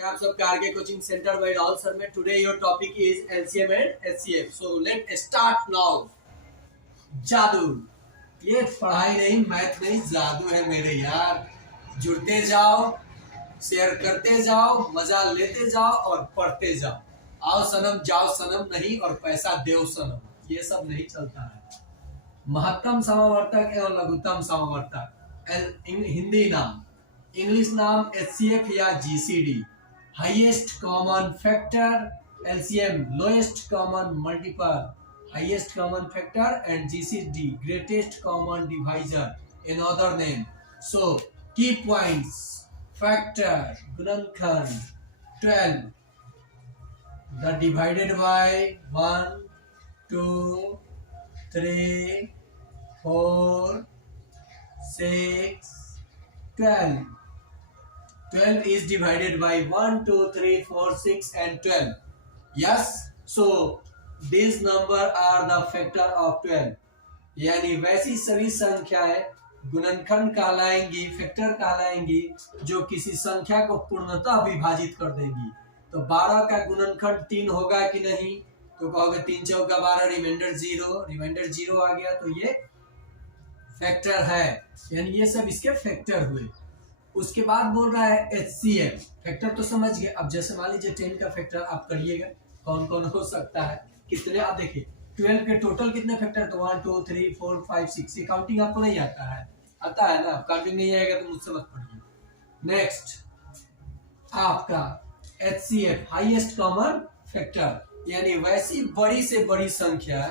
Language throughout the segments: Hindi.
आप सब कार्गे coaching centre by Rahul sir में today your topic is LCM and HCF. So let start now. जादू, ये पढ़ाई नहीं, मैथ नहीं, जादू है मेरे यार। जुड़ते जाओ, शेयर करते जाओ, मजा लेते जाओ और पढ़ते जाओ। आओ सनम जाओ सनम नहीं और पैसा देव सनम, ये सब नहीं चलता है। महत्तम समावर्तक एवं लघुत्तम समावर्तक हिंदी नाम, इंग्लिश नाम एचसीएफ या GCD. Highest common factor LCM, lowest common multiple, highest common factor, and GCD, greatest common divisor, another name. So key points: factor गुणनखंड 12, the divided by 1 2 3 4 6 12. 12 is divided by 1 2 3 4 6 and 12. Yes, so these number are the factor of 12। यानी वैसी सभी संख्याएं गुणनखंड कहलाएंगी, फैक्टर कहलाएंगी जो किसी संख्या को पूर्णतः विभाजित कर देंगी। तो 12 का गुणनखंड 3 होगा कि नहीं? तो कहोगे 3 चौका 12, रिमाइंडर 0 आ गया, तो ये फैक्टर है, यानी ये सब इसके फैक्टर हुए। उसके बाद बोल रहा है एचसीएफ, फैक्टर तो समझ गए। अब जैसे मान लीजिए 10 का फैक्टर आप करिएगा, कौन कौन हो सकता है, कितने? आप देखिए 12 के टोटल कितने फैक्टर? तो 1 2 3 4 5 6। ये काउंटिंग आपको नहीं आता है? आता है ना? काउंटिंग नहीं आएगा तो मुझसे मत पढ़िए। नेक्स्ट आपका एचसीएफ, हाईएस्ट कॉमन फैक्टर, यानी वैसी बड़ी से बड़ी संख्या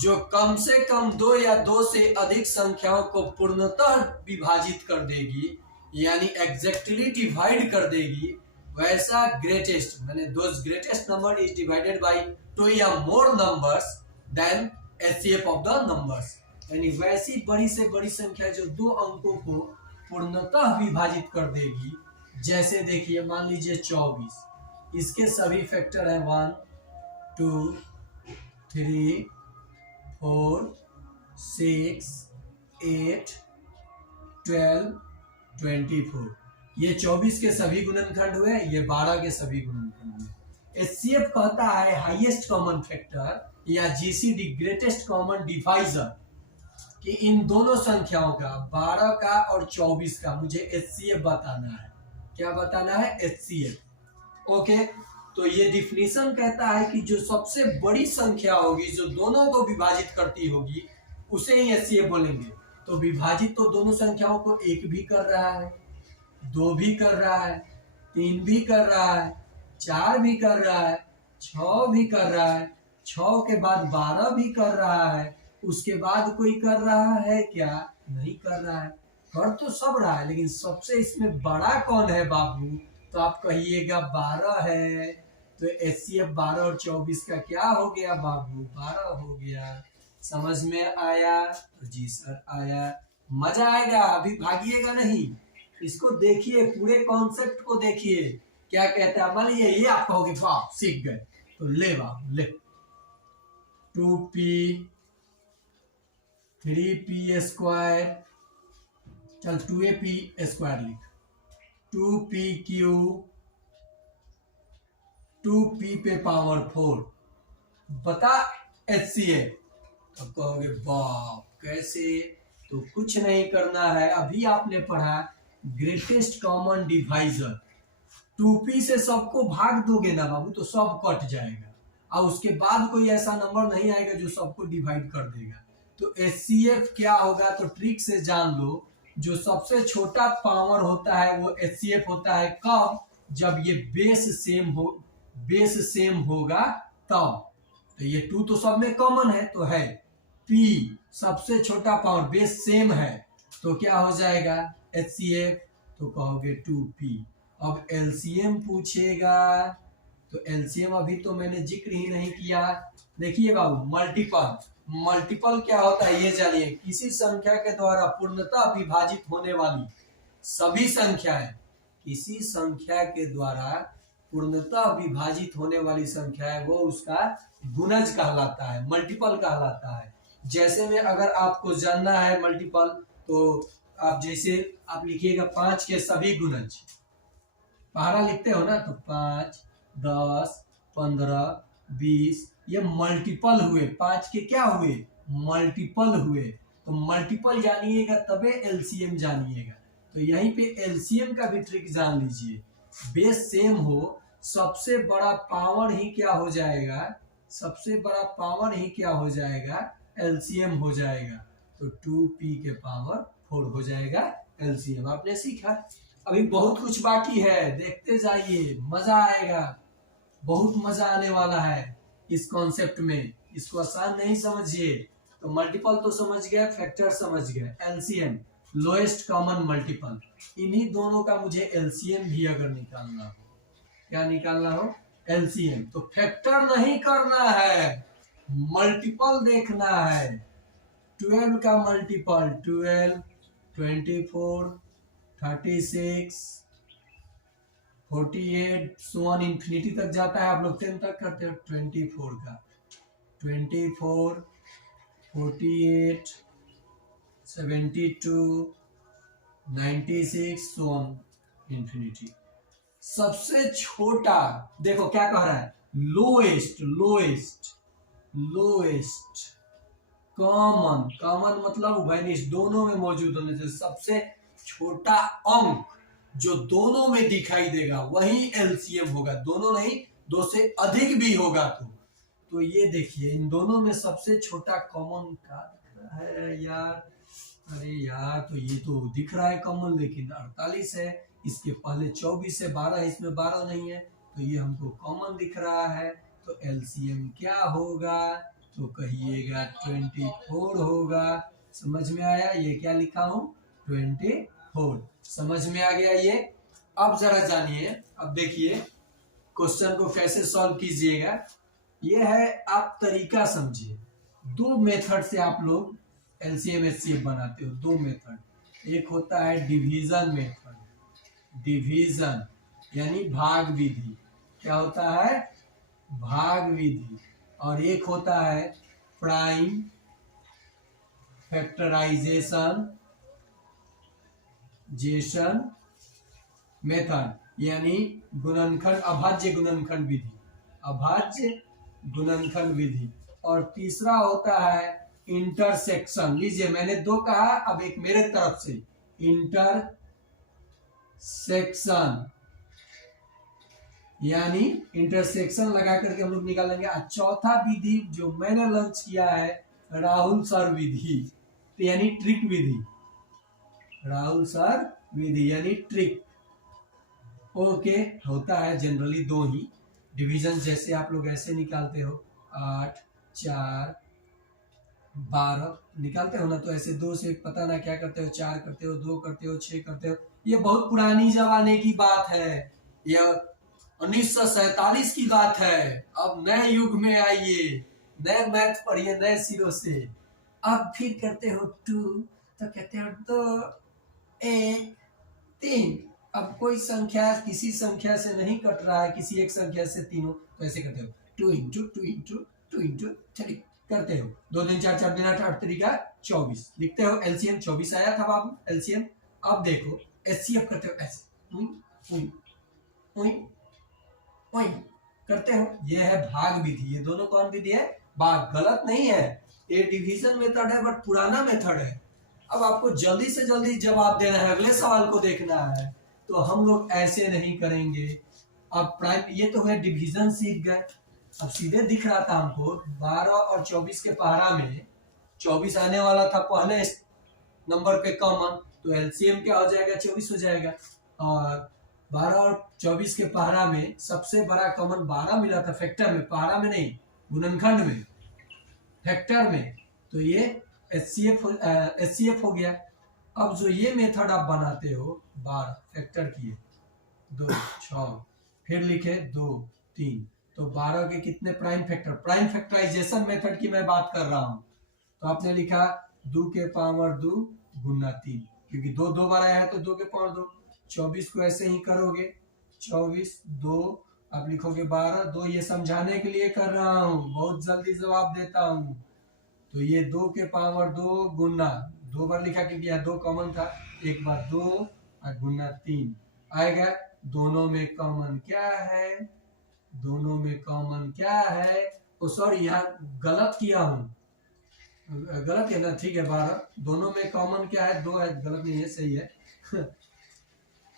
जो कम से कम 2 या 2 से अधिक संख्याओं को पूर्णतः विभाजित कर देगी, यानी एग्जैक्टली डिवाइड कर देगी। वैसा ग्रेटेस्ट, मैंने those greatest number is divided by 2 या more numbers then HCF of the numbers, यानी वैसी बड़ी से बड़ी संख्या जो 2 अंकों को पूर्णतः विभाजित कर देगी। जैसे देखिए मान लीजिए 24, इसके सभी फैक्टर हैं 1 2 3 4 6 8 12 24। ये 24 के सभी गुणनखंड हुए, ये 12 के सभी गुणनखंड हुए। एचसीएफ कहता है हाईएस्ट कॉमन फैक्टर या जीसीडी, ग्रेटेस्ट कॉमन डिवाइजर, कि इन दोनों संख्याओं का 12 का और 24 का मुझे एचसीएफ बताना है। क्या बताना है? एचसीएफ। ओके, तो ये डिफिनीशन कहता है कि जो सबसे बड़ी संख्या होगी जो दोनों को विभाजित करती होगी उसे ही एचसीएफ बोलेंगे। तो विभाजित तो दोनों संख्याओं को 1 भी कर रहा है, 2 भी कर रहा है, 3 भी कर रहा है, 4 भी कर रहा है, 6 भी कर रहा है, 6 के बाद 12 भी कर रहा है। उसके बाद कोई कर रहा है क्या? नहीं कर रहा है। कर तो सब रहा है, लेकिन सबसे इसमें बड़ा कौन है बाबू? तो आप कहिएगा 12 है। तो एचसीएफ 12 और 24 का क्या हो गया बाबू? 12 हो गया। समझ में आया? तो जी सर आया। मजा आएगा, अभी भागिएगा नहीं, इसको देखिए, पूरे कॉन्सेप्ट को देखिए क्या कहता है। मान लीजिए ये आप कहोगे वाह सीख गए, तो ले बाबू ले, 2p 3p स्क्वायर, चल 2ap स्क्वायर लिख, 2pq 2p पे पावर 4 बता एचसीएफ। अब कहोगे बाप कैसे? तो कुछ नहीं करना है, अभी आपने पढ़ा ग्रेटेस्ट कॉमन डिवाइजर। 2p से सबको भाग दोगे ना बाबू तो सब कट जाएगा, और उसके बाद कोई ऐसा नंबर नहीं आएगा जो सबको डिवाइड कर देगा। तो एचसीएफ क्या होगा? तो ट्रिक से जान लो, जो सबसे छोटा पावर होता है वो एचसीएफ होता है। कब? जब ये बेस सेम होगा तब। तो ये 2 तो सब में कॉमन है तो है, p सबसे छोटा पावर, बेस सेम है, तो क्या हो जाएगा एचसीएफ? तो कहोगे 2p। अब एलसीएम पूछेगा, तो एलसीएम अभी तो मैंने जिक्र ही नहीं किया। देखिए बाबू मल्टीपल क्या होता है ये जानिए। किसी संख्या के द्वारा पूर्णतः विभाजित होने वाली सभी संख्याएं, किसी संख्या के द्वारा पूर्णतः विभाजित होने वाली संख्या है वो उसका गुणज कहलाता है, मल्टीपल कहलाता है। जैसे में अगर आपको जानना है मल्टीपल, तो आप जैसे आप लिखिएगा 5 के सभी गुणज, पहाड़ा लिखते हो ना, तो 5, 10, 15, 20 ये मल्टीपल हुए, 5 के क्या हुए, मल्टीपल हुए। तो मल्टीपल जानिएगा तबे एलसीएम जानिएगा। तो यहीं पे एलसीएम का भी ट्रिक जान लीजिए। बेस सेम हो, सबसे बड़ा पावर ही क्या हो जाएगा, सबसे बड़ा पावर ही क्या हो जाएगा, एलसीएम हो जाएगा। तो 2p के पावर 4 हो जाएगा एलसीएम। आपने सीखा। अभी बहुत कुछ बाकी है, देखते जाइए, मजा आएगा, बहुत मजा आने वाला है इस कॉन्सेप्ट में। इसको आसान नहीं समझिए। तो मल्टीपल तो समझ गए, फैक्टर समझ गए, एलसीएम लोएस्ट कॉमन मल्टीपल, इन्हीं दोनों का मुझे एलसीएम भी अगर निकालना हो, क्या निकालना हो, एलसीएम, तो फैक्टर नहीं करना है, मल्टीपल देखना है। 12 का मल्टीपल 12, 24, 36, 48 सुवन इंफिनिटी तक जाता है। आप लोग 10 तक करते हो। 24 का 24, 48, 72, 96 सुवन इंफिनिटी। सबसे छोटा देखो क्या कह रहा है, lowest lowest lowest common, common मतलब उभयनिष्ठ, दोनों में मौजूद होने से सबसे छोटा अंक जो दोनों में दिखाई देगा वही एलसीएम होगा। दोनों नहीं, दो से अधिक भी होगा तो ये देखिए, इन दोनों में सबसे छोटा कॉमन का है यार, अरे यार, तो ये तो दिख रहा है कॉमन, लेकिन 48 है, इसके पहले 24 है, 12 है, इसमें 12 नहीं है, तो ये हमको कॉमन दिख रहा है। तो एलसीएम क्या होगा, तो कहिएगा 24 होगा। समझ में आया, ये क्या लिखा हूं, 24। समझ में आ गया ये। अब जरा जानिए, अब देखिए क्वेश्चन को कैसे सॉल्व कीजिएगा। ये है, आप तरीका समझिए। दो मेथड से आप लोग एलसीएम एचसीएफ बनाते हो, दो मेथड। एक होता है डिवीजन मेथड, डिवीजन यानी भाग विधि, क्या होता है, भाग विधि। और एक होता है प्राइम फैक्टराइजेशन मेथड, यानी गुणनखंड, अभाज्य गुणनखंड विधि, अभाज्य गुणनखंड विधि। और तीसरा होता है इंटरसेक्शन। लीजिए, मैंने दो कहा, अब एक मेरे तरफ से, इंटरसेक्शन, यानी इंटरसेक्शन लगा करके हम लोग निकालेंगे। और चौथा विधि जो मैंने लॉन्च किया है, राहुल सर विधि, यानी ट्रिक विधि, राहुल सर विधि यानी ट्रिक। ओके, होता है जनरली दो ही डिवीजन, जैसे आप लोग ऐसे निकालते हो, 8, 4, 12 निकालते हो ना, तो ऐसे दो से पता ना क्या करते हो, 4 करते हो, 2 करते हो, 6 करते हो। ये बहुत पुरानी जमाने की बात है, यह 1947 की बात है। अब नए युग में आइए, नए मैथ पढ़िए नए सिरों से। अब फिर करते हो 2, तो कहते हो 2, 1, 3। अब कोई संख्या किसी संख्या से नहीं कट रहा है, किसी एक संख्या से तीनों, तो ऐसे करते हो 2 इंटू 2 इंटू 2 इंटू 3 करते हो। 2 दिन 4 4 दिन 8 8 तरीका 24 लिखते हो। एलसीएम 24 आया था बाबू, एलसीएम। अब देखो एचसीएफ करते हो, ऐसे करते हो। ये है भाग विधि। ये दोनों कौन विधि है, भाग। गलत नहीं है, ये डिवीजन मेथड है, बट पुराना मेथड है। अब आपको जल्दी से जल्दी जवाब देना है, अगले सवाल को देखना है, तो हम लोग ऐसे नहीं करेंगे। अब प्राइम, ये तो है डिवीजन सीख गए। अब सीधे दिख रहा था हमको 12 और 24 के पहाड़ा में 24 आने वाला था पहले नंबर पे कॉमन, तो एलसीएम क्या हो जाएगा, 24 हो जाएगा। और 12 और 24 के पहाड़ा में सबसे बड़ा कॉमन 12 मिला था, फैक्टर में, पहाड़ा में नहीं, गुणनखंड में, फैक्टर में। तो ये एचसीएफ हो गया। अब जो ये मेथड आप बनाते हो, 12 फैक्टर किए, 2, 6, फिर लिखे 2, 3, तो 12 के कितने prime factor, prime factorization method की मैं बात कर रहा हूं। तो आपने लिखा 2 के पावर 2 गुना 3, क्योंकि 2 2 बार आया है तो 2 के पावर 2। 24 को ऐसे ही करोगे, 24 2, आप लिखोगे 12 2। ये समझाने के लिए कर रहा हूं, बहुत जल्दी जवाब देता हूं। तो ये 2 के पावर 2 गुना, 2 बार लिखा क्योंकि यहाँ 2 कॉमन था, एक बार 2 और गुना 3 आएगा। दोनों में कॉमन क्या है, दोनों में कॉमन क्या है, ओ सॉरी यहाँ गलत किया हूँ, गलत है ना, ठीक है 12, दोनों में कॉमन क्या है, 2 है, गलत नहीं है, सही है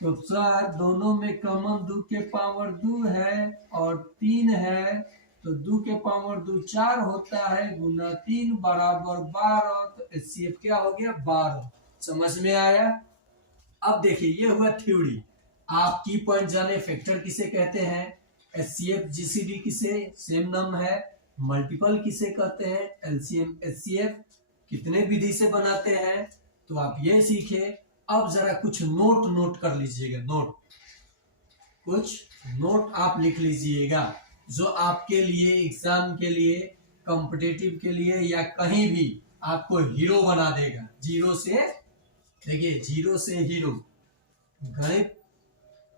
तो सर दोनों में कॉमन 2 के पावर 2 है और 3 है, तो 2 के पावर 2 4 होता है, गुना 3 बराबर 12, तो HCF क्या हो गया 12। समझ में आया। अब देखिए ये हुआ थ्योरी। आप की पॉइंट जाने फैक्टर किसे कहते हैं, HCF GCD किसे सेम नम है, मल्टीपल किसे कहते हैं, LCM HCF कितने विधि से बनाते हैं, तो आप ये सीखे। अब जरा कुछ नोट कर लीजिएगा, कुछ नोट आप लिख लीजिएगा जो आपके लिए एग्जाम के लिए, कॉम्पिटिटिव के लिए या कहीं भी आपको हीरो बना देगा। जीरो से, देखिए जीरो से हीरो। गणित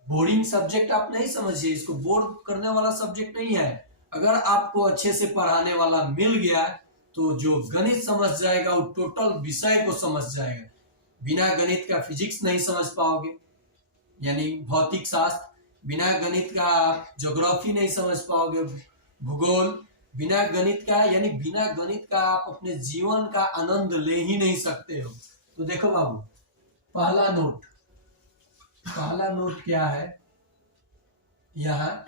बोरिंग सब्जेक्ट आप नहीं समझिए, इसको बोर करने वाला सब्जेक्ट नहीं है। अगर आपको अच्छे से पढ़ाने वाला मिल गया तो जो गणित समझ जाएगा वो टोटल विषय को समझ जाएगा। बिना गणित का फिजिक्स नहीं समझ पाओगे, यानी भौतिक शास्त्र, बिना गणित का आप ज्योग्राफी नहीं समझ पाओगे, भूगोल, बिना गणित का, यानी बिना गणित का आप अपने जीवन का आनंद ले ही नहीं सकते हो। तो देखो बाबू, पहला नोट क्या है यहाँ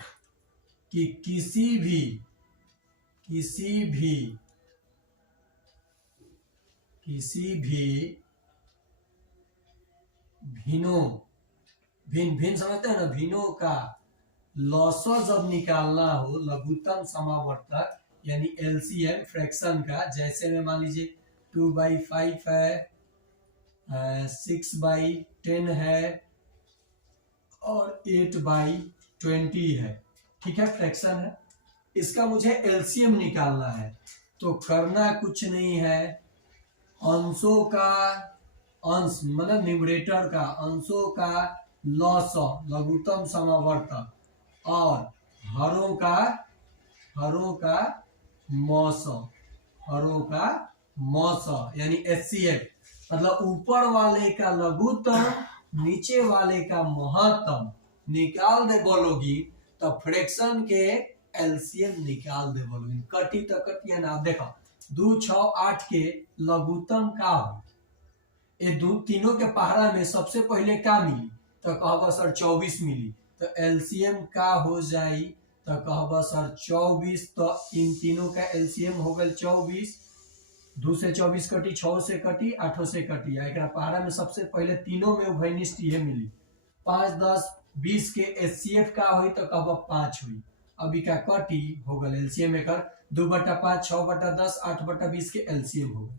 कि किसी भी भिन्न समझते हैं ना, भिन्नों का लॉसर जब निकालना हो, लघुत्तम समावर्तक यानी LCM फ्रैक्शन का, जैसे में मान लीजिए 2/5 है, 6/10 है और 8/20 है, ठीक है, फ्रैक्शन है। इसका मुझे LCM निकालना है, तो करना कुछ नहीं है, अंशों का अंश मतलब न्यूमरेटर का अंशों का लॉसर लघुत्तम समावर्तक और हरों का मौसर यानी HCF, मतलब ऊपर वाले का लघुत्तम नीचे वाले का महत्तम निकाल दे बोलोगी तो फ्रैक्शन के LCM निकाल दे बोलोगी। कटी तो कटी है ना, देखो 2, 6, 8 के लघुत्तम का हो, ये तीनों के पहाड़ा में सबसे पहले का मिली तो कहबा सर 24 मिली, तो LCM का हो जाई तो कहबा सर 24, तो इन तीनों का LCM हो गया 24, 2 से 24 कटी, 6 से कटी, 8 से कटी, एक पहाड़ा में सबसे पहले तीनों में उभयनिष्ठ ये मिली। 5, 10, 20 के HCF का हुई तो कहबा 5 हुई, अभी का कटी हो गल LCM एकर 2/5, 6/10, 8/20 के LCM हो गए।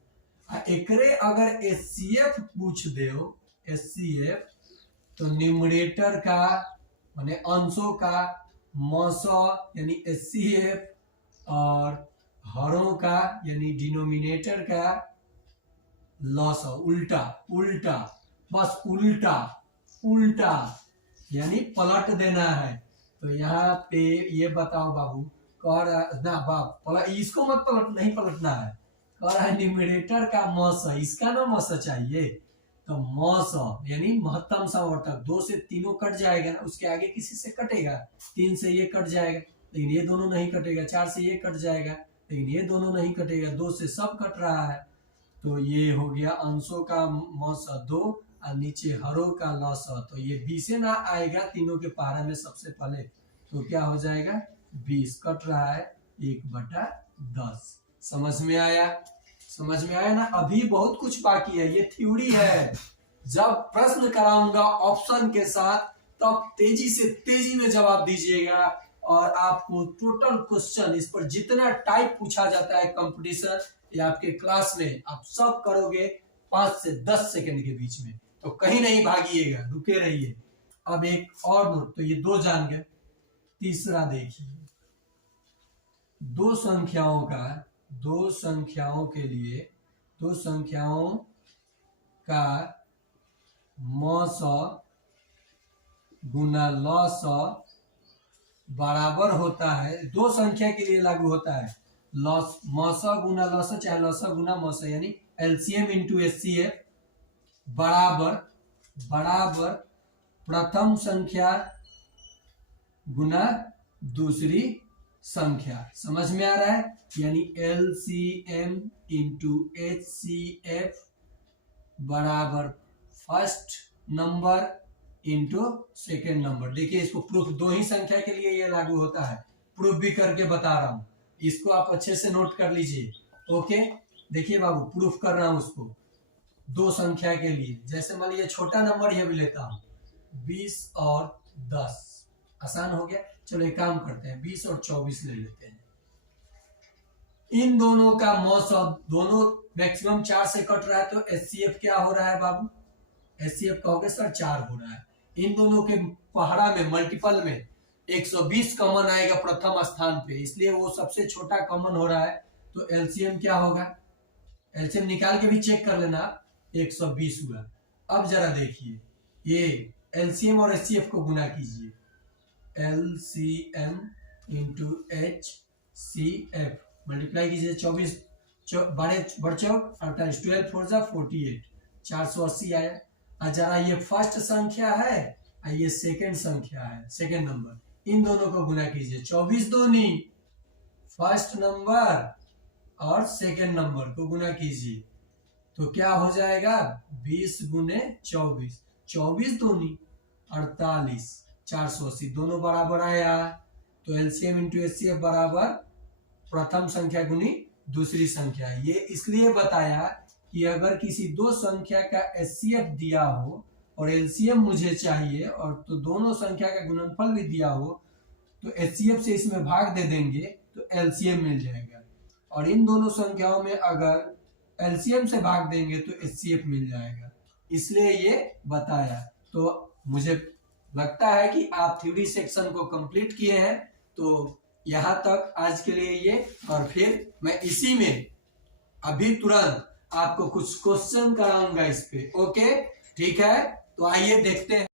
एकरे अगर HCF पूछ दो, HCF तो न्यूमरेटर का माने अंशों का मौसर यानी HCF और हरों का यानी डिनोमिनेटर का लॉसर, उल्टा बस उल्टा यानी पलट देना है। तो यहाँ पे ये बताओ बाबू, कह रहा ना बाप इसको मत नहीं पलटना है, कह रहा है न्यूमरेटर का मौसर, इसका ना मौसर चाहिए, तो मौसर यानी महत्तम समावर्तक 2 से तीनों कट जाएगा ना, उसके आगे किसी से कटेगा, 3 से ये कट जाएगा लेकिन ये दोनों नहीं कटेगा, 4 से ये कट जाएगा लेकिन ये दोनों नहीं कटेगा, 2 से सब कट रहा है, तो ये हो गया अंशों का मौसर 2 और नीचे हरों का लॉसर, तो ये 20 से ना आएगा तीनों के पारा में सबसे पहले, तो क्या हो जाएगा 20 कट रहा है 1/10। समझ में आया ना। अभी बहुत कुछ बाकी है, ये थ्योरी है, जब प्रश्न कराऊंगा ऑप्शन के साथ तब तेजी में जवाब दीजिएगा, और आपको टोटल क्वेश्चन इस पर जितना टाइप पूछा जाता है कंपटीशन या आपके क्लास में आप सब करोगे 5 से 10 सेकंड के बीच में, तो कहीं नहीं भागिएगा, रुके रहिए। अब एक और नोट, तो ये 2 जान गए, तीसरा देखिए, दो संख्याओं का मौसर गुना लॉसर बराबर होता है, 2 संख्या के लिए लागू होता है, मौसर गुना लॉसर चाहे लॉसर गुना मौसर, यानी LCM इंटू HCF बराबर प्रथम संख्या गुना दूसरी संख्या। समझ में आ रहा है? यानी LCM इंटू HCF बराबर first number into second number. देखिए इसको प्रूफ दो ही संख्या के लिए ये लागू होता है, प्रूफ भी करके बता रहा हूं, इसको आप अच्छे से नोट कर लीजिए। ओके, देखिए बाबू प्रूफ कर रहा हूं उसको दो संख्या के लिए। जैसे मान लीजिए छोटा नंबर ये भी लेता हूं 20 और 10, आसान हो गया। चलो एक काम करते हैं 20 और 24 ले लेते हैं। इन दोनों का मौसम दोनों मैक्सिमम 4 से कट रहा है, तो HCF क्या हो रहा है बाबू? HCF कहोगे सर 4 हो रहा है। इन दोनों के पहाड़ा में मल्टीपल में 120 कॉमन आएगा प्रथम स्थान पे, इसलिए वो सबसे छोटा कॉमन हो रहा है। तो LCM क्या होगा? LCM निकाल के भी चेक कर लेना, 120 हुआ। अब जरा देखिए ये LCM और HCF को गुना कीजिए, LCM इंटू HCF मल्टीप्लाई कीजिए, 24 बड़े चौक 28, 12 4 जा 48, 480 आया। और जरा ये फर्स्ट संख्या है और ये सेकंड संख्या है, सेकंड नंबर, इन दोनों को गुना कीजिए, 24 दूनी फर्स्ट नंबर और सेकंड नंबर को गुना कीजिए, तो क्या हो जाएगा? 20 गुने 24, 24 दूनी 48, 480, दोनों बराबर आया। तो LCM इंटू HCF बराबर प्रथम संख्या गुनी दूसरी संख्या। ये इसलिए बताया कि अगर किसी दो संख्या का HCF दिया हो और LCM मुझे चाहिए, और तो दोनों संख्या का गुणनफल भी दिया हो, तो HCF से इसमें भाग दे देंगे तो LCM मिल जाएगा। और इन दोनों संख्याओं में अगर LCM से भाग देंगे तो HCF मिल जाएगा, इसलिए ये बताया। तो मुझे लगता है कि आप थ्योरी सेक्शन को कंप्लीट किए हैं। तो यहाँ तक आज के लिए ये, और फिर मैं इसी में अभी तुरंत आपको कुछ क्वेश्चन कराऊंगा इस पे। ओके ठीक है, तो आइए देखते हैं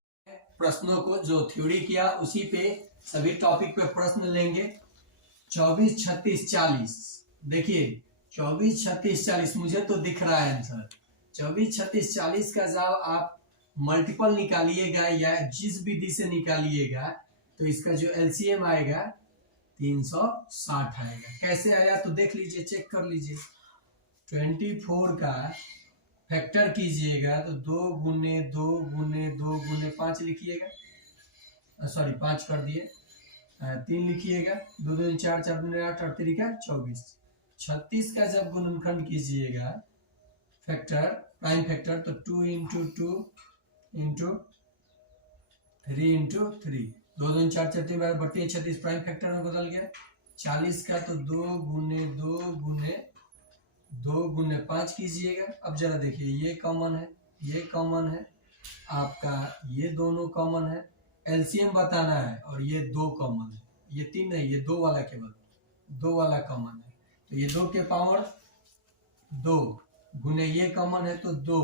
प्रश्नों को। जो थ्योरी किया उसी पे सभी टॉपिक पे प्रश्न लेंगे। 24 36 40, देखिए 24 36 40 मुझे तो दिख रहा है आंसर। 24 36 40 का जवाब आप मल्टीपल निकालिएगा या जिस विधि से निकालिएगा, तो इसका जो LCM आएगा 360 आएगा। कैसे आया तो देख लीजिए, चेक कर लीजिए। 24 का फैक्टर कीजिएगा तो 2 गुने 2 गुने 2 गुने 5 लिखिएगा, सॉरी 5 कर दिए, 3 लिखिएगा, 2 2 4 4 गुने 8 8 3 का 24। 36 का जब गुणनखंड कीजिएगा फैक्टर, प्राइम फैक्टर, तो 2 इंटू 2 इंटू 3 इंटू 3, 2 2 4 4 3 बट्टी 36 प्राइम फैक्टर में बदल गया। 40 का तो 2 गुने 2 गुने 2 गुने 5 कीजिएगा। अब जरा देखिए ये कॉमन है, ये कॉमन है, आपका ये दोनों कॉमन है, LCM बताना है, और ये 2 कॉमन है, ये 3 नहीं, ये 2 वाला, केवल 2 वाला कॉमन है। तो ये 2 के पावर 2 गुने ये कॉमन है तो 2,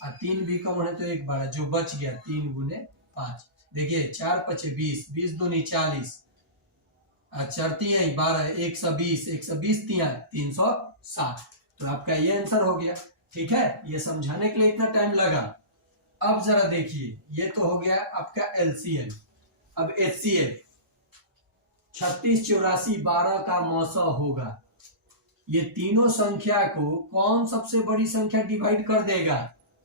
और 3 भी कॉमन है तो 1 बार जो बच गया 3 गुने 5। देखिए 4 5 20, 20 दूनी 40, चरती है 12, 120, 120 360। तो आपका ये आंसर हो गया। ठीक है, ये समझाने के लिए इतना टाइम लगा। अब जरा देखिए ये तो हो गया आपका LCM। अब HCF 36 84 12 का मौसा होगा। ये तीनों संख्या को कौन सबसे बड़ी संख्या डिवाइड कर देगा?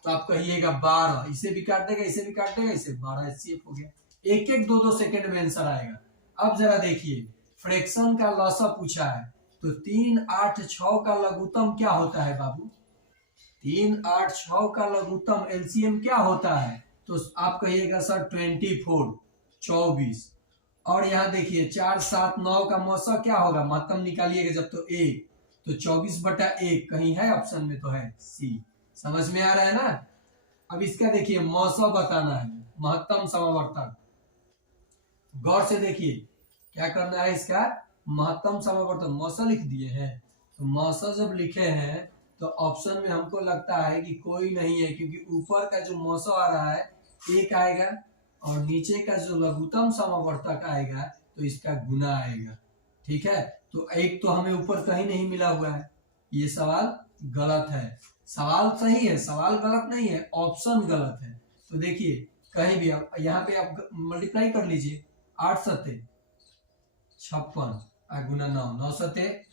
तो आप कहिएगा 12, इसे भी काट देगा, इसे भी काट देगा, इसे 12, HCF हो गया। 1 1 2 2 सेकेंड में आंसर आएगा। अब जरा देखिए फ्रैक्शन का लॉसा पूछा है, तो 3 8 6 का लघुत्तम क्या होता है बाबू? 3 8 6 का लघुत्तम LCM क्या होता है? तो आप कहिएगा सर 24 24। और यहाँ देखिए 4 7 9 का मौसा क्या होगा? महत्तम निकालिएगा जब, तो 1, तो 24/1 कहीं है ऑप्शन में, तो है C। समझ में आ रहा है ना? अब इसका देखिए मौसा बताना है, महत्तम समावर्तक। गौर से देखिए क्या करना है, इसका महत्तम समावर्तक मौसा लिख दिए हैं। तो मौसा जब लिखे हैं तो ऑप्शन में हमको लगता है कि कोई नहीं है, क्योंकि ऊपर का जो मौसा आ रहा है 1 आएगा, और नीचे का जो लघुत्तम समावर्तक आएगा तो इसका गुना आएगा। ठीक है, तो 1 तो हमें ऊपर कहीं नहीं मिला हुआ है, ये सवाल गलत है। सवाल सही है, सवाल गलत नहीं है, ऑप्शन गलत है। तो देखिए कहीं भी आप यहाँ पे आप मल्टीप्लाई कर लीजिए, 8 सते 56 गुना 9, 9 सते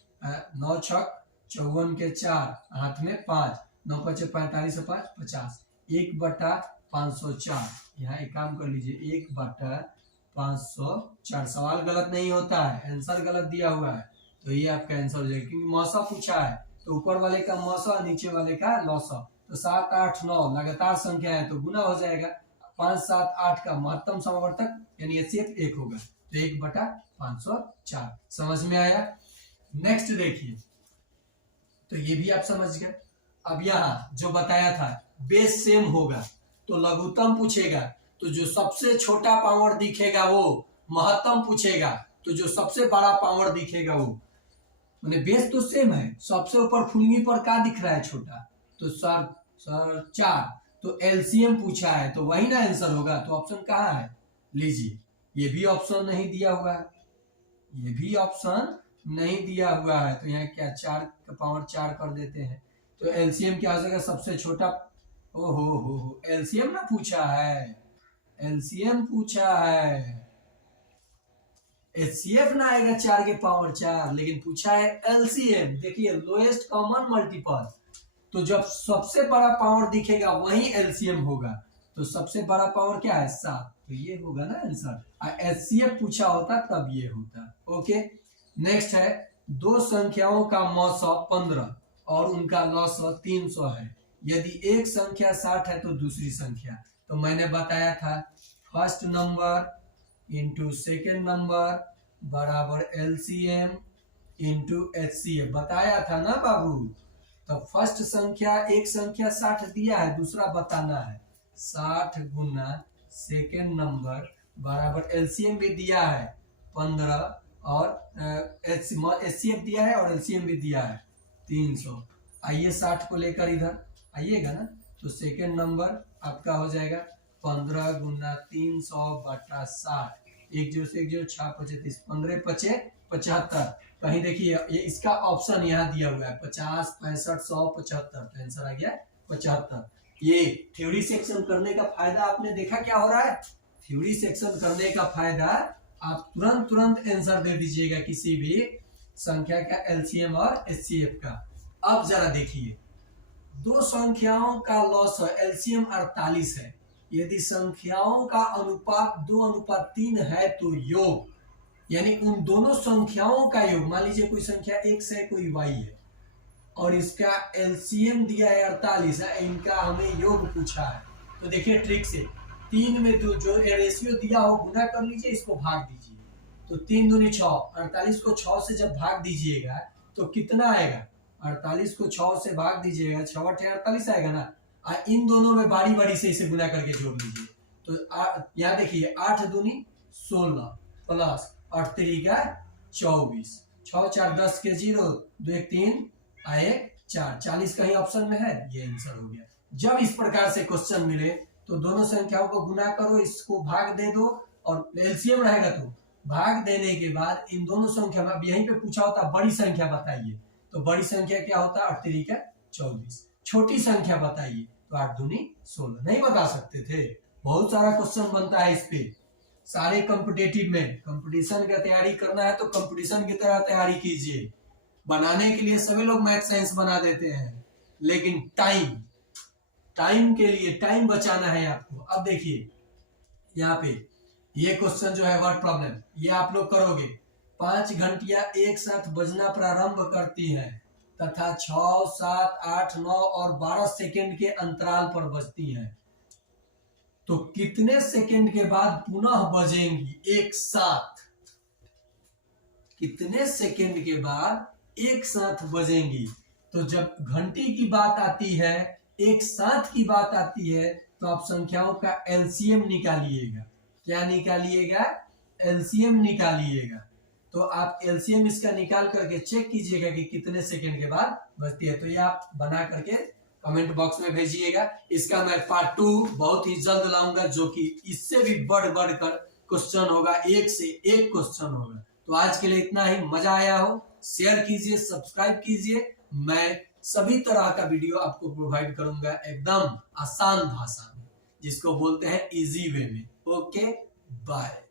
9 छक 54 के 4, हाथ में 5, 9 पचे 45 5 50, 1/504। यहाँ एक काम कर लीजिए, 1/504। सवाल गलत नहीं होता है, आंसर गलत दिया हुआ है, तो ये आपका आंसर हो जाएगा, क्योंकि मौसा पूछा है तो ऊपर वाले का मौसा नीचे वाले का लौसा। तो 7 8 9 लगातार संख्या है तो गुना हो जाएगा, 5 7 8 का महत्तम समवर्तक यानी HCF 1 होगा, तो 1/504। समझ में आया। नेक्स्ट देखिए, तो ये भी आप समझ गए। अब यहाँ जो बताया था बेस सेम होगा तो लघुत्तम पूछेगा, तो जो सबसे छोटा पावर दिखेगा वो महत्तम पूछेगा, तो जो सबसे बड़ा पावर दिखेगा वो, मैंने बेस तो सेम है, सबसे ऊपर फुलगी पर क्या दिख रहा है छोटा, तो सर 4, तो एलसीएम पूछा है तो वही ना आंसर होगा। तो ऑप्शन कहाँ है, लीजिए, ये भी ऑप्शन नहीं दिया हुआ है, ये भी ऑप्शन नहीं दिया हुआ है, तो यहाँ क्या 4 का पावर 4 कर देते हैं, तो एलसीएम क्या हो जाएगा, सबसे छोटा। हो एलसीएम ना पूछा है, एलसीएम पूछा है, HCF ना आएगा 4 के पावर 4, लेकिन पूछा है एलसीएम। देखिए लोएस्ट कॉमन मल्टीपल, तो जब सबसे बड़ा पावर दिखेगा वही एलसीएम होगा, तो सबसे बड़ा पावर क्या है 7, तो ये होगा ना आंसर। HCF पूछा होता तब ये होता। ओके, नेक्स्ट है, दो संख्याओं का मौसा 15 और उनका लौसा 300 है, यदि एक संख्या 60 है तो दूसरी संख्या, तो मैंने बताया था first number into second number बराबर एलसीएम इंटू HCF, बताया था ना बाबू। तो फर्स्ट संख्या, एक संख्या 60 दिया है, दूसरा बताना है 60 गुना सेकेंड नंबर बराबर एलसीएम भी दिया है 15 और HCF दिया है और एलसीएम भी दिया है 300। आइए 60 को लेकर इधर आइएगा ना, तो सेकेंड नंबर आपका हो जाएगा 15 गुना 300 बटा 60, 1 0 से 1 0 6 25 15 पचे 75। कहीं देखिए ये इसका ऑप्शन यहाँ दिया हुआ है 50 65 100 75, तो आंसर आ गया 75। ये थ्योरी सेक्शन करने का फायदा आपने देखा क्या हो रहा है, थ्योरी सेक्शन करने का फायदा आप तुरंत आंसर दे दीजिएगा किसी भी संख्या का एलसीएम और HCF का। अब जरा देखिए, दो संख्याओं का लॉस एलसीएम 48 है, यदि संख्याओं का अनुपात 2:3 है तो योग, यानी उन दोनों संख्याओं का योग, मान लीजिए कोई संख्या x है कोई y है और इसका एलसीएम दिया है 48 है, इनका हमें योग पूछा है। तो देखिए ट्रिक से 3 में जो रेशियो दिया हो गुना कर लीजिए, इसको भाग दीजिए, तो 3 दूनी 6, 48 को 6 से जब भाग दीजिएगा तो कितना आएगा, 48 को 6 से भाग दीजिएगा 6 8 48 आएगा ना। इन दोनों में बारी बारी से इसे गुना करके जोड़ लीजिए, तो यहाँ देखिए 8 दूनी 16 प्लस 8 3 का 24, 6 4 10 के 0 2 1 3 आए 4, 40 कहीं ऑप्शन में है, ये आंसर हो गया। जब इस प्रकार से क्वेश्चन मिले तो दोनों संख्याओं को गुना करो, इसको भाग दे दो, और एलसीएम रहेगा तो भाग देने के बाद इन दोनों संख्या में, यहीं पे पूछा होता बड़ी संख्या बताइए, तो बड़ी संख्या क्या होता है 8 3 का 24, छोटी संख्या बताइए, तो 8 दूनी 16। नहीं बता सकते थे, बहुत सारा क्वेश्चन बनता है इस पे। सारे कॉम्पिटिटिव में कंपटीशन का तैयारी करना है तो कंपटीशन की तरह तैयारी कीजिए। बनाने के लिए सभी लोग मैथ साइंस बना देते हैं, लेकिन टाइम के लिए टाइम बचाना है आपको। अब देखिए यहाँ पे ये क्वेश्चन जो है वर्ड प्रॉब्लम, ये आप लोग करोगे, 5 घंटियां एक साथ बजना प्रारंभ करती हैं तथा 6 7 8 9 और 12 सेकेंड के अंतराल पर बजती हैं, तो कितने सेकेंड के बाद पुनः बजेंगी एक साथ, कितने सेकेंड के बाद एक साथ बजेंगी। तो जब घंटी की बात आती है, एक साथ की बात आती है, तो आप संख्याओं का एलसीएम निकालिएगा। क्या निकालिएगा, एलसीएम निकालिएगा। तो आप एलसीएम इसका निकाल करके चेक कीजिएगा कि कितने सेकेंड के बाद बजती है, तो ये आप बना करके कमेंट बॉक्स में भेजिएगा। इसका मैं पार्ट 2 बहुत ही जल्द लाऊंगा, जो कि इससे भी बढ़ कर क्वेश्चन होगा, एक से एक क्वेश्चन होगा। तो आज के लिए इतना ही, मजा आया हो शेयर कीजिए, सब्सक्राइब कीजिए। मैं सभी तरह का वीडियो आपको प्रोवाइड करूंगा एकदम आसान भाषा में, जिसको बोलते हैं इजी वे में। Okay bye.